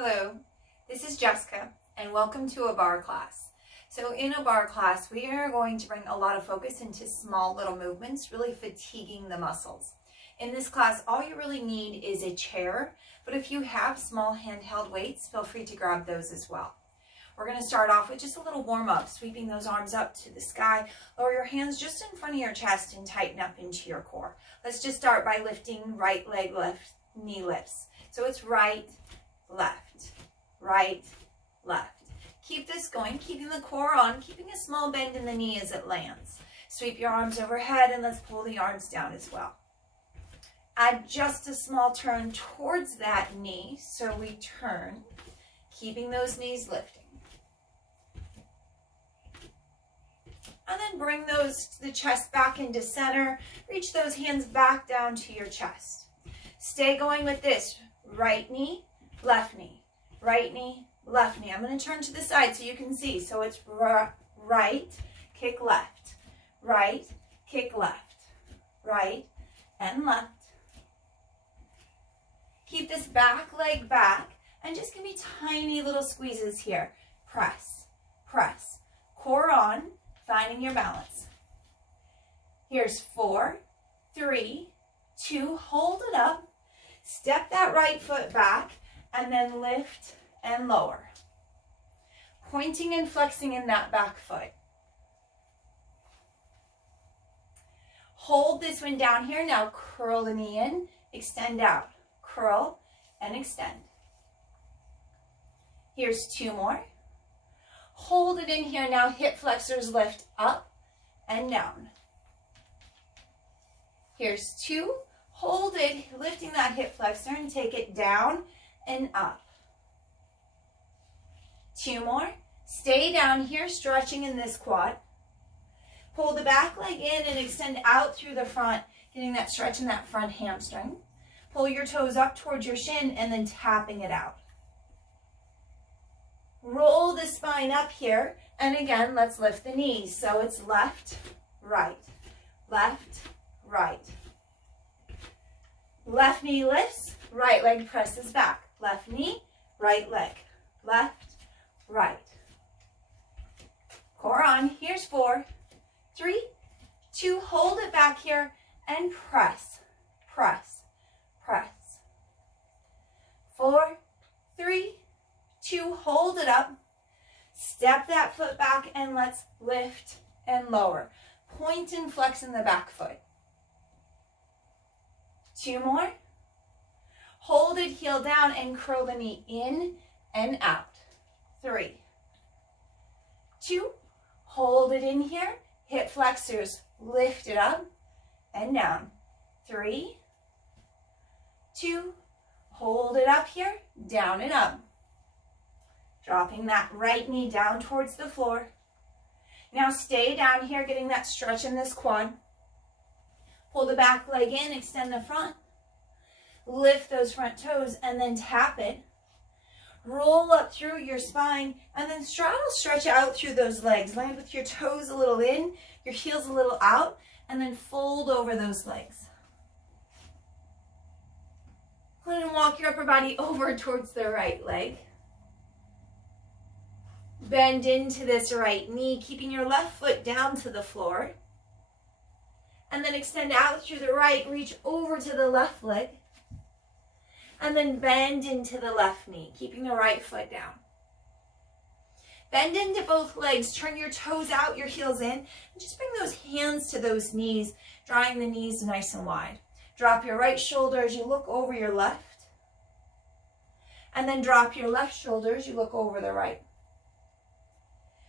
Hello, this is Jessica and welcome to a barre class. So in a barre class, we are going to bring a lot of focus into small little movements, really fatiguing the muscles. In this class, all you really need is a chair, but if you have small handheld weights, feel free to grab those as well. We're going to start off with just a little warm up, sweeping those arms up to the sky. Lower your hands just in front of your chest and tighten up into your core. Let's just start by lifting right leg, left knee lifts. So it's right, left, right, left. Keep this going, keeping the core on, keeping a small bend in the knee as it lands. Sweep your arms overhead and let's pull the arms down as well. Add just a small turn towards that knee, so we turn, keeping those knees lifting. And then bring the chest back into center. Reach those hands back down to your chest. Stay going with this. Right knee, left knee. Right knee, left knee. I'm going to turn to the side so you can see. So it's right, kick left. Right, kick left. Right, and left. Keep this back leg back. And just give me tiny little squeezes here. Press, press. Core on. Finding your balance. Here's 4, 3, 2, hold it up. Step that right foot back and then lift and lower. Pointing and flexing in that back foot. Hold this one down here. Now curl the knee in, extend out. Curl and extend. Here's 2 more. Hold it in here. Now hip flexors lift up and down. Here's 2. Hold it, lifting that hip flexor and take it down and up. 2 more. Stay down here, stretching in this quad. Pull the back leg in and extend out through the front, getting that stretch in that front hamstring. Pull your toes up towards your shin and then tapping it out. Roll the spine up here, and again, let's lift the knees. So it's left, right, left, right. Left knee lifts, right leg presses back. Left knee, right leg, left, right. Core on, here's 4, 3, 2, hold it back here, and press, press, press. 4, 3, 2, hold it up, step that foot back, and let's lift and lower. Point and flex in the back foot. 2 more. Hold it, heel down, and curl the knee in and out. 3, 2, hold it in here, hip flexors, lift it up and down. 3, 2, hold it up here, down and up. Dropping that right knee down towards the floor. Now stay down here, getting that stretch in this quad. Pull the back leg in, extend the front. Lift those front toes and then tap it. Roll up through your spine and then straddle, stretch out through those legs. Land with your toes a little in, your heels a little out, and then fold over those legs. Go ahead and walk your upper body over towards the right leg. Bend into this right knee, keeping your left foot down to the floor. And then extend out through the right, reach over to the left leg. And then bend into the left knee, keeping the right foot down. Bend into both legs, turn your toes out, your heels in, and just bring those hands to those knees, drawing the knees nice and wide. Drop your right shoulder as you look over your left. And then drop your left shoulder as you look over the right.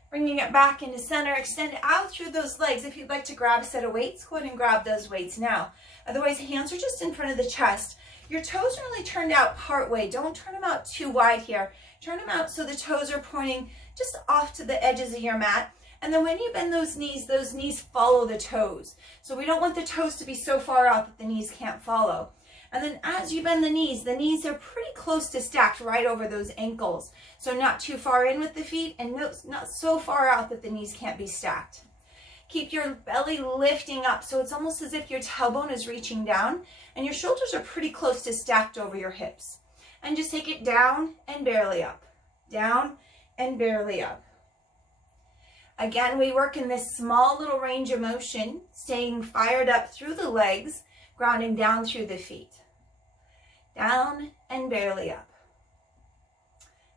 Bringing it back into center, extend out through those legs. If you'd like to grab a set of weights, go ahead and grab those weights now. Otherwise, hands are just in front of the chest. Your toes are only turned out part way. Don't turn them out too wide here. Turn them out so the toes are pointing just off to the edges of your mat. And then when you bend those knees follow the toes. So we don't want the toes to be so far out that the knees can't follow. And then as you bend the knees are pretty close to stacked right over those ankles. So not too far in with the feet and not so far out that the knees can't be stacked. Keep your belly lifting up, so it's almost as if your tailbone is reaching down and your shoulders are pretty close to stacked over your hips. and just take it down and barely up, down and barely up. Again, we work in this small little range of motion, staying fired up through the legs, grounding down through the feet. Down and barely up.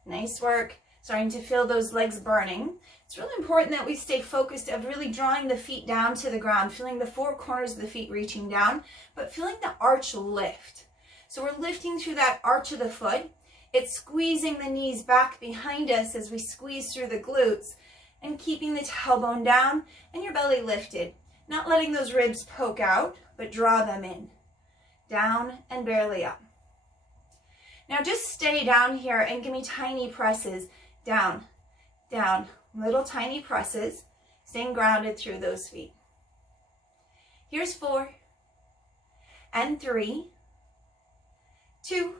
Nice work. Starting to feel those legs burning. It's really important that we stay focused of really drawing the feet down to the ground, feeling the four corners of the feet reaching down, but feeling the arch lift. So we're lifting through that arch of the foot. It's squeezing the knees back behind us as we squeeze through the glutes and keeping the tailbone down and your belly lifted. Not letting those ribs poke out, but draw them in. Down and barely up. Now just stay down here and give me tiny presses. Down, down, little tiny presses, staying grounded through those feet. Here's 4 and 3, 2,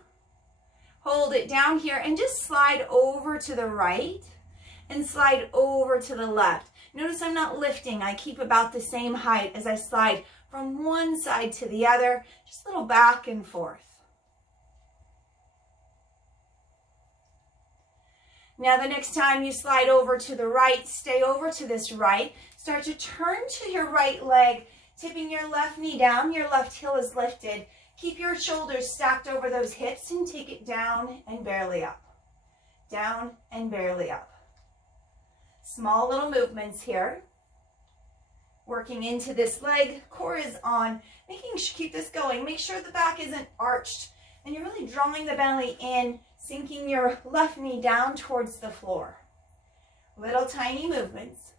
hold it down here and just slide over to the right and slide over to the left. Notice I'm not lifting, I keep about the same height as I slide from one side to the other, just a little back and forth. Now the next time you slide over to the right, stay over to this right. Start to turn to your right leg, tipping your left knee down. Your left heel is lifted. Keep your shoulders stacked over those hips and take it down and barely up. Down and barely up. Small little movements here. Working into this leg. Core is on. Keep this going. Make sure the back isn't arched. And you're really drawing the belly in, sinking your left knee down towards the floor. Little tiny movements.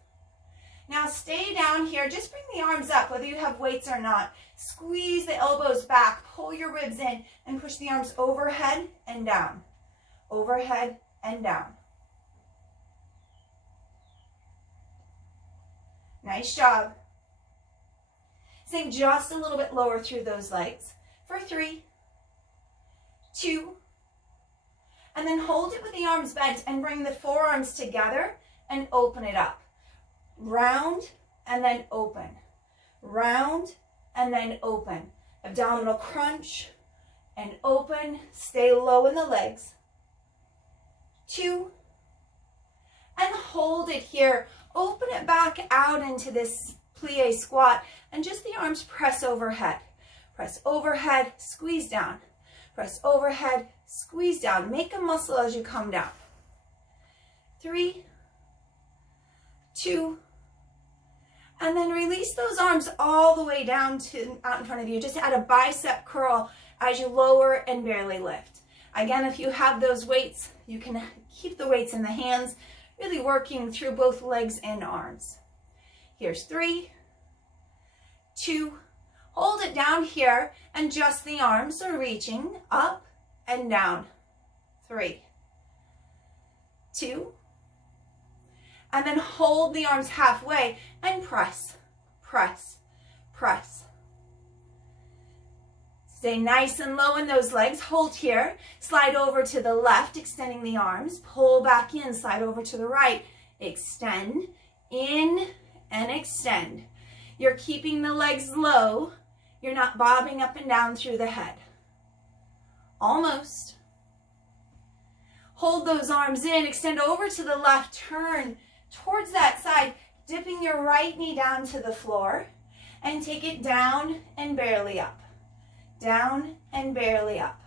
Now stay down here. Just bring the arms up, whether you have weights or not. Squeeze the elbows back. Pull your ribs in and push the arms overhead and down. Overhead and down. Nice job. Sink just a little bit lower through those legs. For 3, 2, and then hold it with the arms bent and bring the forearms together and open it up. Round and then open. Round and then open. Abdominal crunch and open. Stay low in the legs. 2, and hold it here. Open it back out into this plie squat and just the arms press overhead. Press overhead, squeeze down. Press overhead, squeeze down. Make a muscle as you come down. 3, 2, and then release those arms all the way down to out in front of you. Just add a bicep curl as you lower and barely lift. Again, if you have those weights, you can keep the weights in the hands, really working through both legs and arms. Here's 3, 2, hold it down here and just the arms are reaching up and down. 3, 2, and then hold the arms halfway and press, press, press. Stay nice and low in those legs. Hold here. Slide over to the left, extending the arms. Pull back in, slide over to the right. Extend, in, and extend. You're keeping the legs low. You're not bobbing up and down through the head. Almost. Hold those arms in, extend over to the left, turn towards that side, dipping your right knee down to the floor, and take it down and barely up. Down and barely up.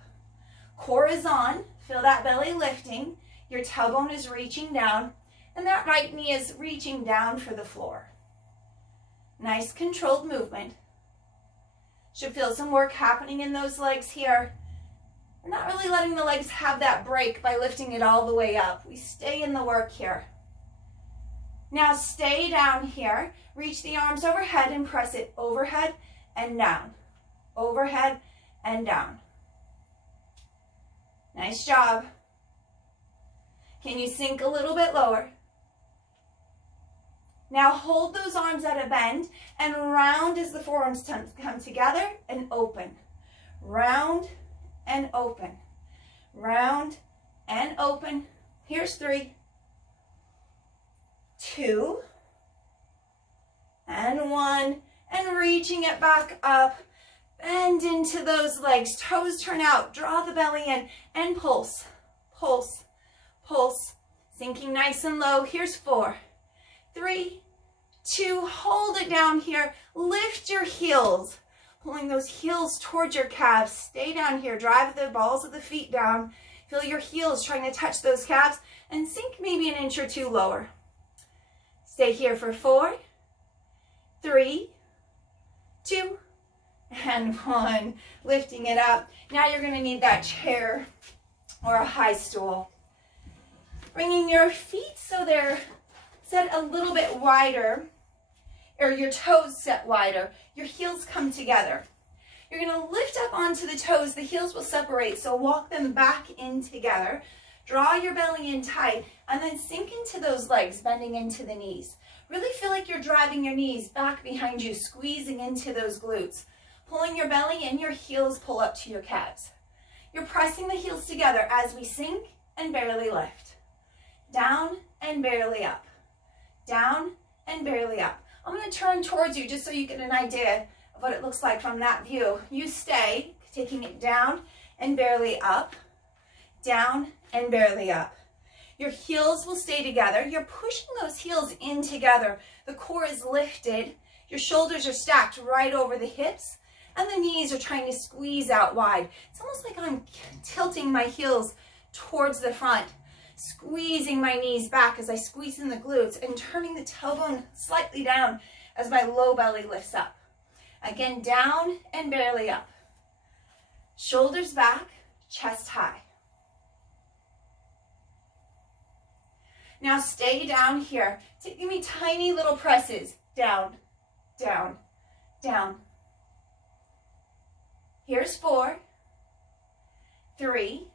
Core is on, feel that belly lifting, your tailbone is reaching down, and that right knee is reaching down for the floor. Nice controlled movement. Should feel some work happening in those legs here. We're not really letting the legs have that break by lifting it all the way up. We stay in the work here. Now stay down here. Reach the arms overhead and press it overhead and down. Overhead and down. Nice job. Can you sink a little bit lower? Now hold those arms at a bend and round as the forearms come together and open. Round and open. Round and open. Here's 3, 2, and 1, and reaching it back up. Bend into those legs, toes turn out, draw the belly in, and pulse, pulse, pulse. Sinking nice and low. Here's 4, 3, 2, hold it down here. Lift your heels, pulling those heels towards your calves. Stay down here, drive the balls of the feet down. Feel your heels trying to touch those calves and sink maybe an inch or 2 lower. Stay here for 4, 3, 2, and 1. Lifting it up. Now you're going to need that chair or a high stool. Bringing your feet so they're set a little bit wider, or your toes set wider. Your heels come together. You're going to lift up onto the toes. The heels will separate, so walk them back in together. Draw your belly in tight, and then sink into those legs, bending into the knees. Really feel like you're driving your knees back behind you, squeezing into those glutes. Pulling your belly in, your heels pull up to your calves. You're pressing the heels together as we sink and barely lift. Down and barely up. Down and barely up. I'm going to turn towards you just so you get an idea of what it looks like from that view. You stay, taking it down and barely up. Down and barely up. Your heels will stay together. You're pushing those heels in together. The core is lifted. Your shoulders are stacked right over the hips, and the knees are trying to squeeze out wide. It's almost like I'm tilting my heels towards the front, squeezing my knees back as I squeeze in the glutes and turning the tailbone slightly down as my low belly lifts up. Again, down and barely up. Shoulders back, chest high. Now stay down here. Give me tiny little presses. Down, down, down. Here's 4, 3,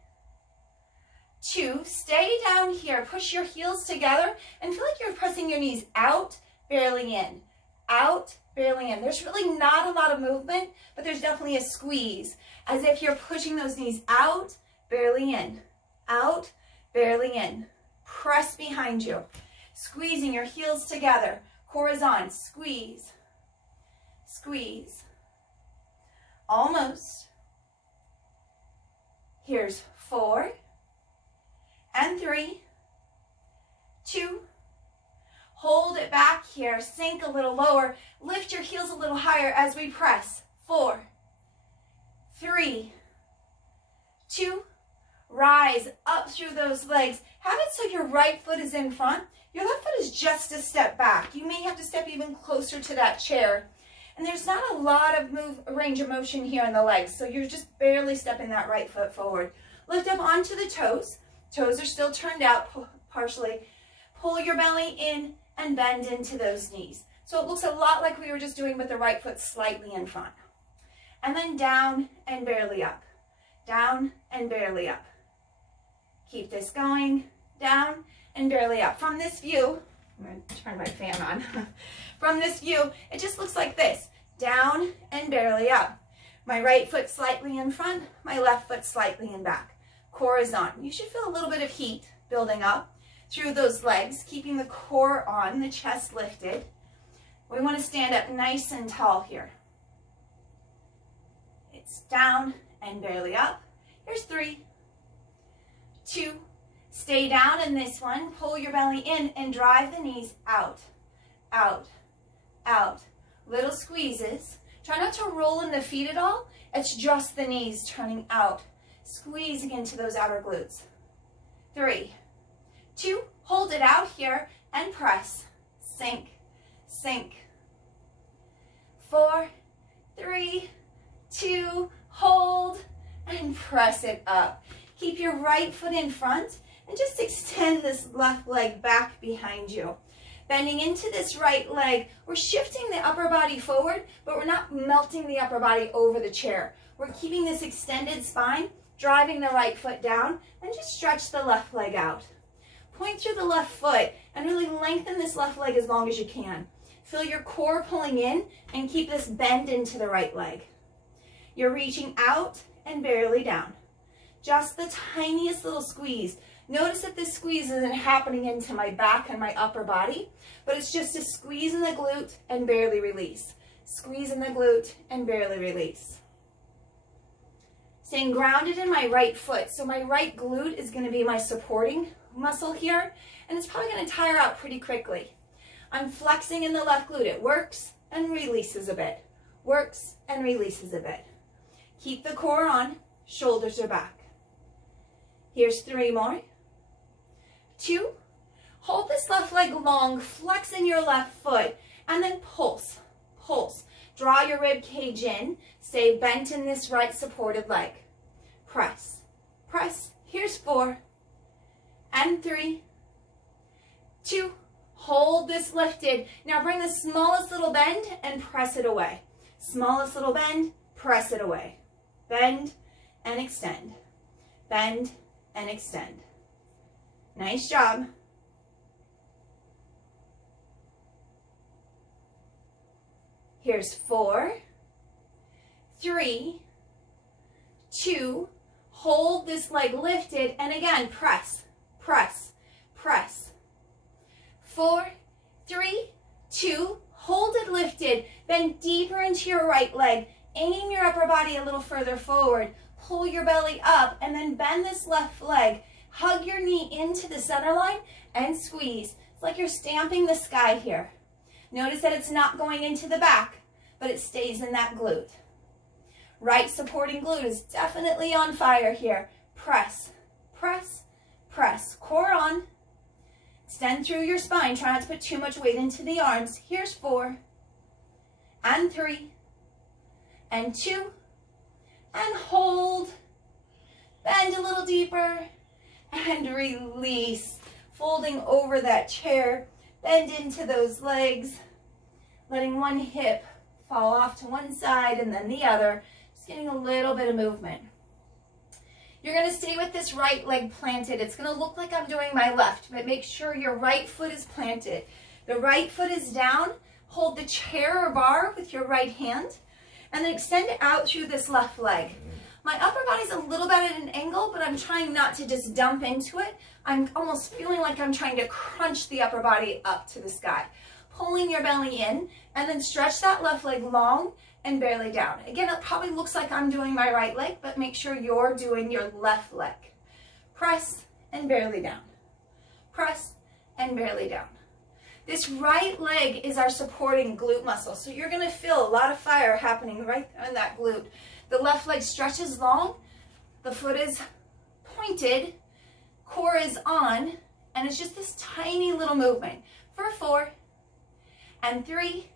2. Stay down here. Push your heels together and feel like you're pressing your knees out, barely in. Out, barely in. There's really not a lot of movement, but there's definitely a squeeze, as if you're pushing those knees out, barely in. Out, barely in. Press behind you. Squeezing your heels together. Core is on. Squeeze. Squeeze. Almost. Here's 4 and 3, 2. Hold it back here. Sink a little lower. Lift your heels a little higher as we press. 4, 3, 2. Rise up through those legs. Have it so your right foot is in front. Your left foot is just a step back. You may have to step even closer to that chair. And there's not a lot of range of motion here in the legs, so you're just barely stepping that right foot forward. Lift up onto the toes. Toes are still turned out partially. Pull your belly in and bend into those knees. So it looks a lot like we were just doing with the right foot slightly in front. And then down and barely up. Down and barely up. Keep this going. Down and barely up. From this view, I'm going to turn my fan on. From this view, it just looks like this. Down and barely up. My right foot slightly in front, my left foot slightly in back. Core is on. You should feel a little bit of heat building up through those legs, keeping the core on, the chest lifted. We want to stand up nice and tall here. It's down and barely up. Here's 3, 2, stay down in this one. Pull your belly in and drive the knees out, out, out. Little squeezes. Try not to roll in the feet at all. It's just the knees turning out, squeezing into those outer glutes. 3, 2, hold it out here and press. Sink, sink. 4, 3, 2, hold and press it up. Keep your right foot in front and just extend this left leg back behind you. Bending into this right leg, we're shifting the upper body forward, but we're not melting the upper body over the chair. We're keeping this extended spine, driving the right foot down, and just stretch the left leg out. Point through the left foot and really lengthen this left leg as long as you can. Feel your core pulling in and keep this bend into the right leg. You're reaching out and barely down. Just the tiniest little squeeze. Notice that this squeeze isn't happening into my back and my upper body, but it's just a squeeze in the glute and barely release. Squeeze in the glute and barely release. Staying grounded in my right foot. So my right glute is going to be my supporting muscle here, and it's probably going to tire out pretty quickly. I'm flexing in the left glute. It works and releases a bit. Works and releases a bit. Keep the core on, shoulders are back. Here's 3 more. 2. Hold this left leg long, flex in your left foot, and then pulse, pulse. Draw your rib cage in, stay bent in this right supported leg. Press, press. Here's 4, and 3, 2. Hold this lifted. Now bring the smallest little bend and press it away. Smallest little bend, press it away. Bend and extend. Bend and extend. Nice job. Here's 4, 3, 2, hold this leg lifted, and again, press, press, press. 4, 3, 2, hold it lifted, bend deeper into your right leg, aim your upper body a little further forward, pull your belly up, and then bend this left leg, hug your knee into the center line, and squeeze. It's like you're stamping the sky here. Notice that it's not going into the back, but it stays in that glute. Right supporting glute is definitely on fire here. Press, press, press. Core on. Extend through your spine. Try not to put too much weight into the arms. Here's 4, and 3, and 2, and hold. Bend a little deeper, and release. Folding over that chair. Bend into those legs. Letting one hip fall off to one side and then the other. Just getting a little bit of movement. You're going to stay with this right leg planted. It's going to look like I'm doing my left, but make sure your right foot is planted. The right foot is down. Hold the chair or bar with your right hand, and then extend it out through this left leg. My upper body's a little bit at an angle, but I'm trying not to just dump into it. I'm almost feeling like I'm trying to crunch the upper body up to the sky. Pulling your belly in, and then stretch that left leg long and barely down. Again, it probably looks like I'm doing my right leg, but make sure you're doing your left leg. Press and barely down. Press and barely down. This right leg is our supporting glute muscle, so you're going to feel a lot of fire happening right in that glute. The left leg stretches long, the foot is pointed, core is on, and it's just this tiny little movement. For 4, and 3,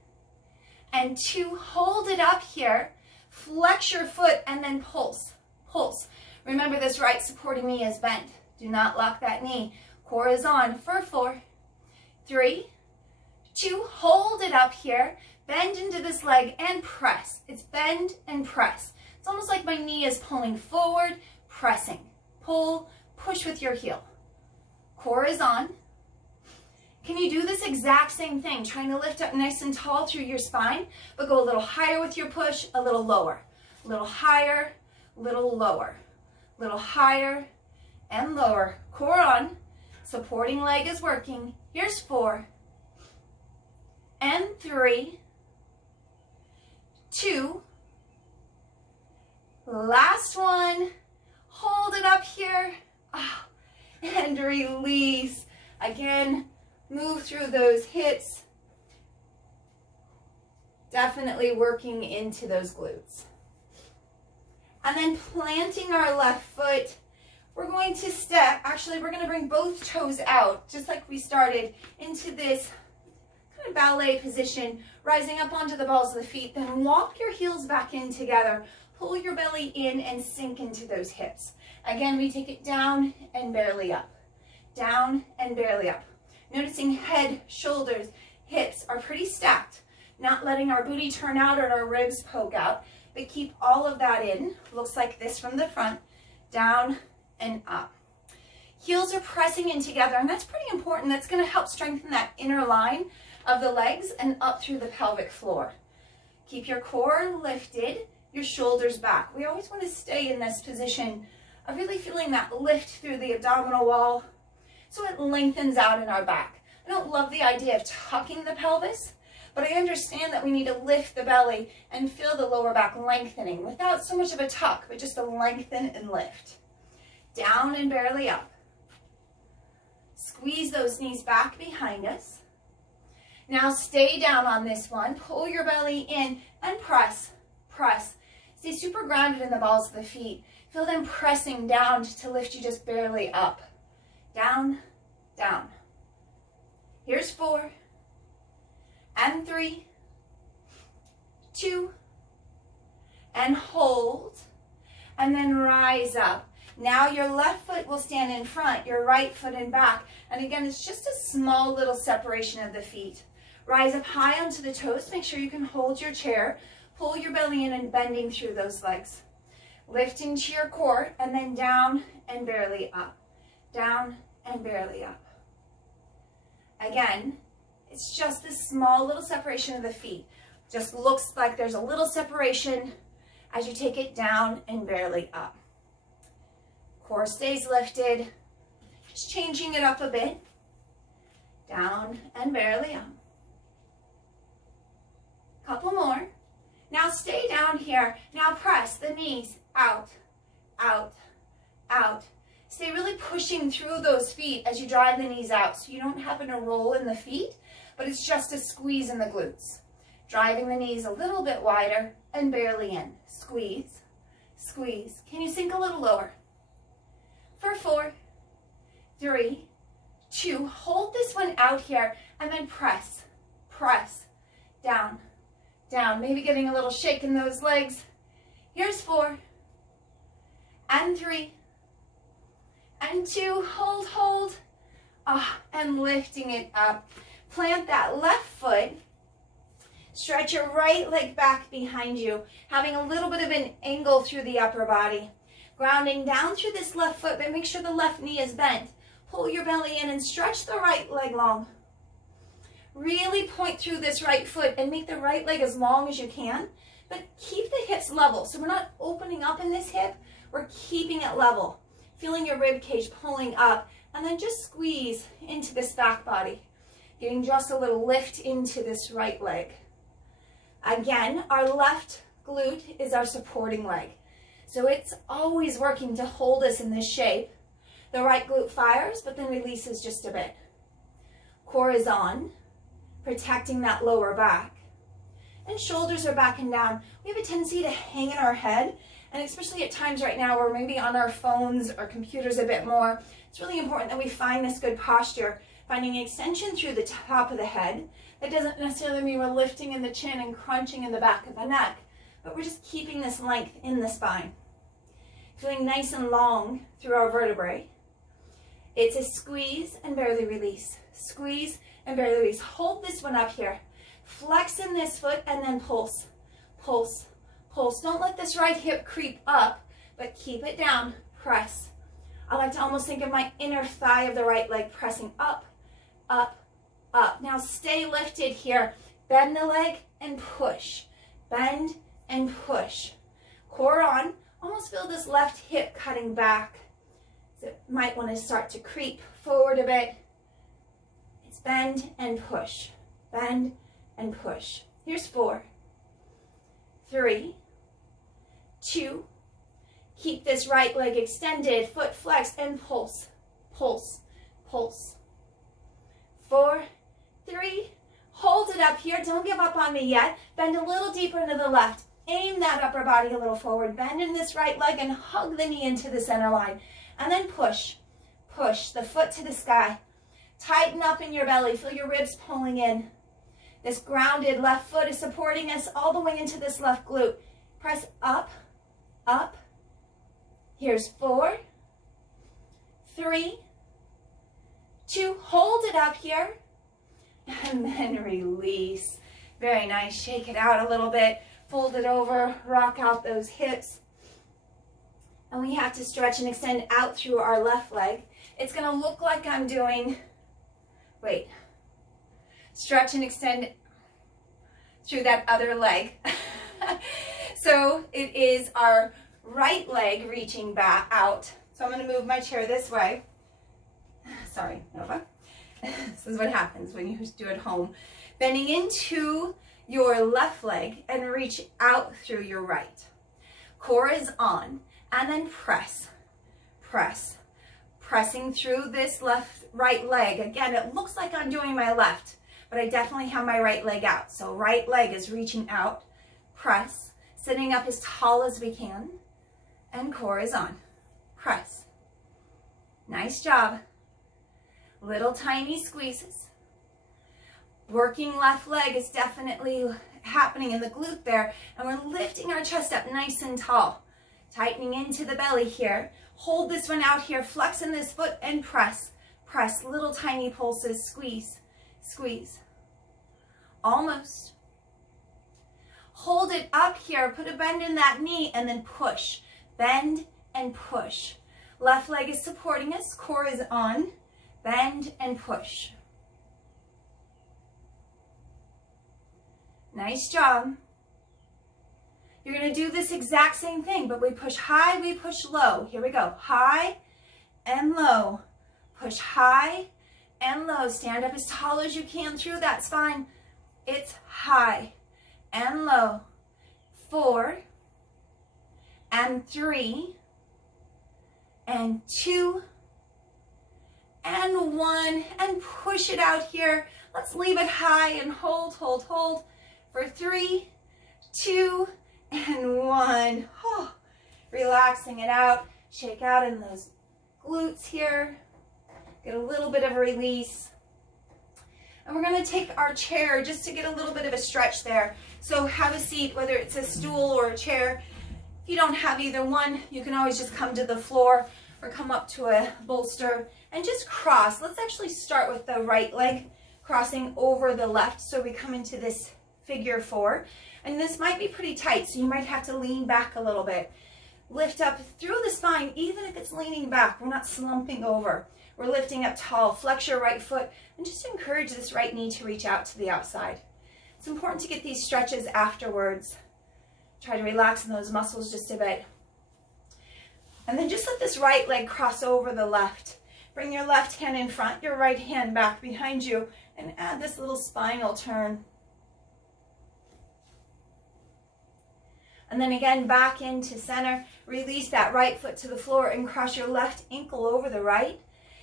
and 2, hold it up here, flex your foot, and then pulse, pulse. Remember, this right supporting knee is bent. Do not lock that knee. Core is on for 4, 3, 2, hold it up here, bend into this leg and press. It's bend and press. It's almost like my knee is pulling forward, pressing. Pull, push with your heel. Core is on. Can you do this exact same thing, trying to lift up nice and tall through your spine, but go a little higher with your push, a little lower. A little higher, little lower. A little higher and lower. Core on. Supporting leg is working. Here's 4, and 3, 2, last one. Hold it up here, and release. Again, move through those hips. Definitely working into those glutes. And then planting our left foot, we're going to step, actually we're going to bring both toes out, just like we started, into this kind of ballet position, rising up onto the balls of the feet. Then walk your heels back in together. Pull your belly in and sink into those hips. Again, we take it down and barely up. Down and barely up. Noticing head, shoulders, hips are pretty stacked. Not letting our booty turn out or our ribs poke out, but keep all of that in. Looks like this from the front. Down and up. Heels are pressing in together, and that's pretty important. That's going to help strengthen that inner line of the legs and up through the pelvic floor. Keep your core lifted, your shoulders back. We always want to stay in this position of really feeling that lift through the abdominal wall so it lengthens out in our back. I don't love the idea of tucking the pelvis, but I understand that we need to lift the belly and feel the lower back lengthening without so much of a tuck, but just a lengthen and lift. Down and barely up. Squeeze those knees back behind us. Now stay down on this one. Pull your belly in and press, press. Stay super grounded in the balls of the feet. Feel them pressing down to lift you just barely up. Down, down. Here's 4, and 3, 2, and hold, and then rise up. Now your left foot will stand in front, your right foot in back. And again, it's just a small little separation of the feet. Rise up high onto the toes. Make sure you can hold your chair. Pull your belly in and bending through those legs. Lift into your core and then down and barely up. Down and barely up. Again, it's just this small little separation of the feet. Just looks like there's a little separation as you take it down and barely up. Core stays lifted. Just changing it up a bit. Down and barely up. Couple more. Now stay down here. Now press the knees out, out, out. Stay really pushing through those feet as you drive the knees out so you don't happen to roll in the feet, but it's just a squeeze in the glutes. Driving the knees a little bit wider and barely in. Squeeze, squeeze. Can you sink a little lower? For 4, 3, 2. Hold this one out here and then press, press, down, down. Maybe getting a little shake in those legs. Here's 4, and 3, and 2. Hold, hold. And lifting it up. Plant that left foot. Stretch your right leg back behind you, having a little bit of an angle through the upper body. Grounding down through this left foot, but make sure the left knee is bent. Pull your belly in and stretch the right leg long. Really point through this right foot and make the right leg as long as you can, but keep the hips level. So we're not opening up in this hip, we're keeping it level. Feeling your rib cage pulling up, and then just squeeze into this back body. Getting just a little lift into this right leg. Again, our left glute is our supporting leg. So it's always working to hold us in this shape. The right glute fires, but then releases just a bit. Core is on, protecting that lower back. And shoulders are back and down. We have a tendency to hang in our head, and especially at times right now where maybe on our phones or computers a bit more, it's really important that we find this good posture, finding extension through the top of the head. That doesn't necessarily mean we're lifting in the chin and crunching in the back of the neck, but we're just keeping this length in the spine. Feeling nice and long through our vertebrae. It's a squeeze and barely release. Squeeze and barely release. Hold this one up here. Flex in this foot and then pulse, pulse, pulse. Don't let this right hip creep up, but keep it down. Press. I like to almost think of my inner thigh of the right leg pressing up, up, up. Now stay lifted here. Bend the leg and push. Bend and push. Core on. Almost feel this left hip cutting back. So it might want to start to creep forward a bit. It's bend and push. Bend and push. Here's 4, 3, 2. Keep this right leg extended, foot flexed, and pulse, pulse, pulse. 4, 3. Hold it up here. Don't give up on me yet. Bend a little deeper into the left. Aim that upper body a little forward. Bend in this right leg and hug the knee into the center line. And then push, push the foot to the sky. Tighten up in your belly. Feel your ribs pulling in. This grounded left foot is supporting us all the way into this left glute. Press up, up. Here's 4, 3, 2. Hold it up here. And then release. Very nice. Shake it out a little bit. Fold it over, rock out those hips. And we have to stretch and extend out through our left leg. It's going to look like I'm doing, stretch and extend through that other leg. So it is our right leg reaching back out. So I'm going to move my chair this way. Sorry, Nova. This is what happens when you do it home. Bending into your left leg and reach out through your right. Core is on, and then press, press. Pressing through this right leg. Again, it looks like I'm doing my left, but I definitely have my right leg out. So right leg is reaching out, press, sitting up as tall as we can, and core is on. Press. Nice job. Little tiny squeezes. Working left leg is definitely happening in the glute there, and we're lifting our chest up nice and tall. Tightening into the belly here. Hold this one out here, flex in this foot and press. Press, little tiny pulses, squeeze, squeeze. Almost. Hold it up here, put a bend in that knee and then push. Bend and push. Left leg is supporting us, core is on. Bend and push. Nice job. You're going to do this exact same thing, but we push high, we push low. Here we go. High and low. Push high and low. Stand up as tall as you can through that spine. It's high and low. 4 and 3 and 2 and 1, and push it out here. Let's leave it high and hold, hold, hold for 3, 2, and 1. Oh, relaxing it out. Shake out in those glutes here. Get a little bit of a release. And we're going to take our chair just to get a little bit of a stretch there. So have a seat, whether it's a stool or a chair. If you don't have either one, you can always just come to the floor or come up to a bolster and just cross. Let's actually start with the right leg crossing over the left. So we come into this figure 4. And this might be pretty tight, so you might have to lean back a little bit. Lift up through the spine, even if it's leaning back. We're not slumping over. We're lifting up tall. Flex your right foot and just encourage this right knee to reach out to the outside. It's important to get these stretches afterwards. Try to relax in those muscles just a bit. And then just let this right leg cross over the left. Bring your left hand in front, your right hand back behind you, and add this little spinal turn. And then again, back into center. Release that right foot to the floor and cross your left ankle over the right.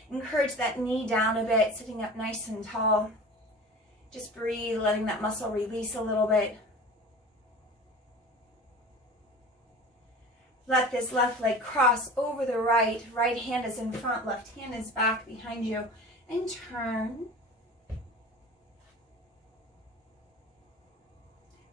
Encourage that knee down a bit, sitting up nice and tall. Just breathe, letting that muscle release a little bit. Let this left leg cross over the right. Right hand is in front, left hand is back behind you. And turn.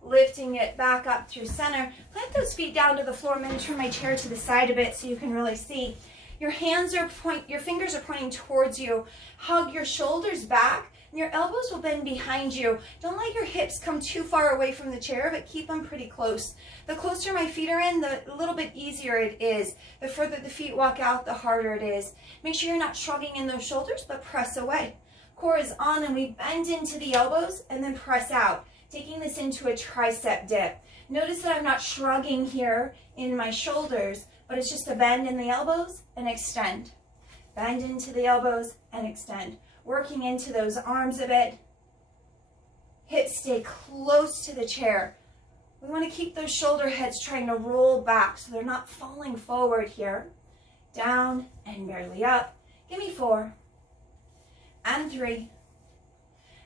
Lifting it back up through center. Plant those feet down to the floor. I'm going to turn my chair to the side a bit so you can really see. Your fingers are pointing towards you. Hug your shoulders back, and your elbows will bend behind you. Don't let your hips come too far away from the chair, but keep them pretty close. The closer my feet are in, the little bit easier it is. The further the feet walk out, the harder it is. Make sure you're not shrugging in those shoulders, but press away. Core is on, and we bend into the elbows and then press out, taking this into a tricep dip. Notice that I'm not shrugging here in my shoulders, but it's just a bend in the elbows and extend. Bend into the elbows and extend. Working into those arms a bit. Hips stay close to the chair. We want to keep those shoulder heads trying to roll back so they're not falling forward here. Down and barely up. Give me 4 and 3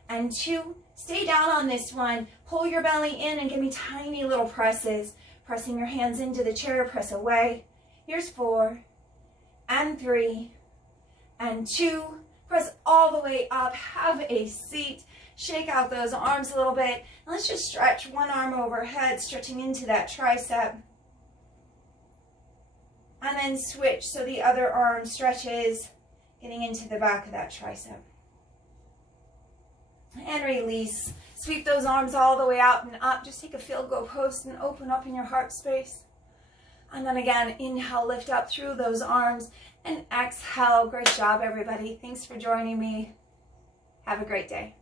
and 2. Stay down on this one. Pull your belly in and give me tiny little presses. Pressing your hands into the chair, press away. Here's 4 and 3 and 2. Press all the way up. Have a seat. Shake out those arms a little bit. Let's just stretch one arm overhead, stretching into that tricep. And then switch so the other arm stretches, getting into the back of that tricep. And release. Sweep those arms all the way out and up. Just take a field goal post and open up in your heart space. And then again, inhale, lift up through those arms, and exhale. Great job, everybody. Thanks for joining me. Have a great day.